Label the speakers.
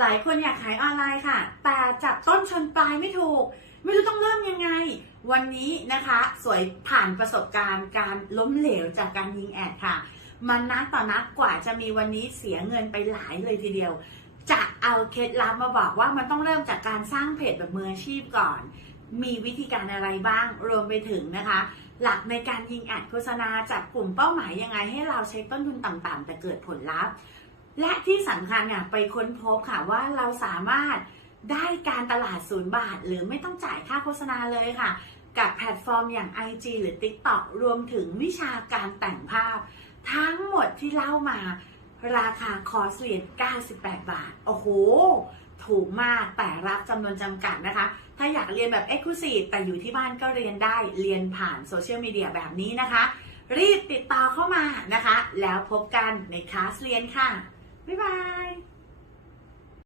Speaker 1: หลายคนอยากขายออนไลน์ค่ะ แต่จับต้นชนปลายไม่ถูก ไม่รู้ต้องเริ่มยังไง วันนี้นะคะ สวยผ่านประสบการณ์การล้มเหลวจากการยิงแอดค่ะ มันนักต่อนักกว่าจะมีวันนี้เสียเงินไปหลายเลยทีเดียว จะเอาเคล็ดลับมาบอกว่ามันต้องเริ่มจากการสร้างเพจแบบมืออาชีพก่อน มีวิธีการอะไรบ้าง รวมไปถึงนะคะ หลักในการยิงแอดโฆษณาจากกลุ่มเป้าหมายยังไงให้เราใช้ต้นทุนต่ำๆแต่เกิดผลลัพธ์ และที่สำคัญเนี่ยไปค้นพบค่ะว่าเราสามารถได้การตลาดศูนย์บาท หรือไม่ต้องจ่ายค่าโฆษณาเลยค่ะ กับแพลตฟอร์มอย่าง IG หรือ TikTok รวมถึงวิชาการแต่งภาพ ทั้งหมดที่เล่ามาราคาคอร์สเรียน 98 บาท โอ้โห ถูกมากแต่รับจำนวนจำกัดนะคะ ถ้าอยากเรียนแบบ Exclusive แต่อยู่ที่บ้านก็เรียนได้เรียนผ่านโซเชียลมีเดียแบบนี้นะคะ รีบติดต่อเข้ามานะคะ แล้วพบกันในคลาสเรียนค่ะ